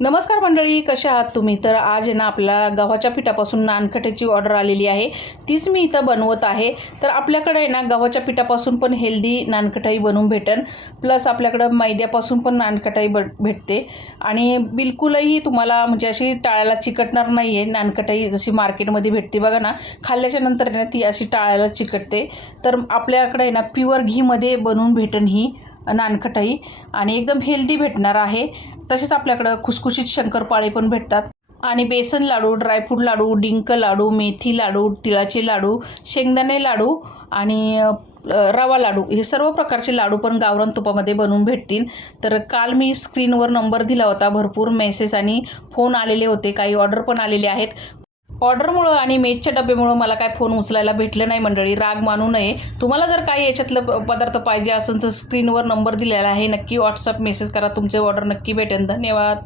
नमस्कार मंडळी, कशा आहात तुम्ही? तर आज आहे ना आपल्याला गव्हाच्या पिठापासून नानकट्याची ऑर्डर आलेली आहे. तीच मी इथं बनवत आहे. तर आपल्याकडे आहे ना गव्हाच्या पिठापासून पण हेल्दी नानकटाई बनवून भेटेन, प्लस आपल्याकडं मैद्यापासून पण नानकटाई भेटते आणि बिलकुलही तुम्हाला म्हणजे अशी टाळ्याला चिकटणार नाही आहे. नानकटाई जशी मार्केटमध्ये भेटते बघा ना, खाल्ल्याच्या नंतर ना ती अशी टाळ्याला चिकटते. तर आपल्याकडे आहे ना प्युअर घीमध्ये बनवून भेटेन ही नानकटाई आणि एकदम हेल्दी भेटणार आहे. तसेच आपल्याकडं खुसखुशीत शंकरपाळे पण भेटतात आणि बेसन लाडू, ड्रायफ्रूट लाडू, डिंक लाडू, मेथी लाडू, तिळाचे लाडू, शेंगदाणे लाडू आणि रवा लाडू, हे सर्व प्रकारचे लाडू पण गावरान तुपामध्ये बनवून भेटतील. तर काल मी स्क्रीनवर नंबर दिला होता, भरपूर मेसेज आणि फोन आलेले होते, काही ऑर्डर पण आलेले आहेत. ऑर्डरमुळं आणि मेसच्या डब्यामुळं मला काय फोन उचलायला भेटलं नाही मंडळी, राग मानू नये. तुम्हाला जर काही याच्यातलं पदार्थ पाहिजे असेल तर स्क्रीनवर नंबर दिलेला आहे, नक्की व्हॉट्सअप मेसेज करा, तुमचे ऑर्डर नक्की भेटेल. धन्यवाद.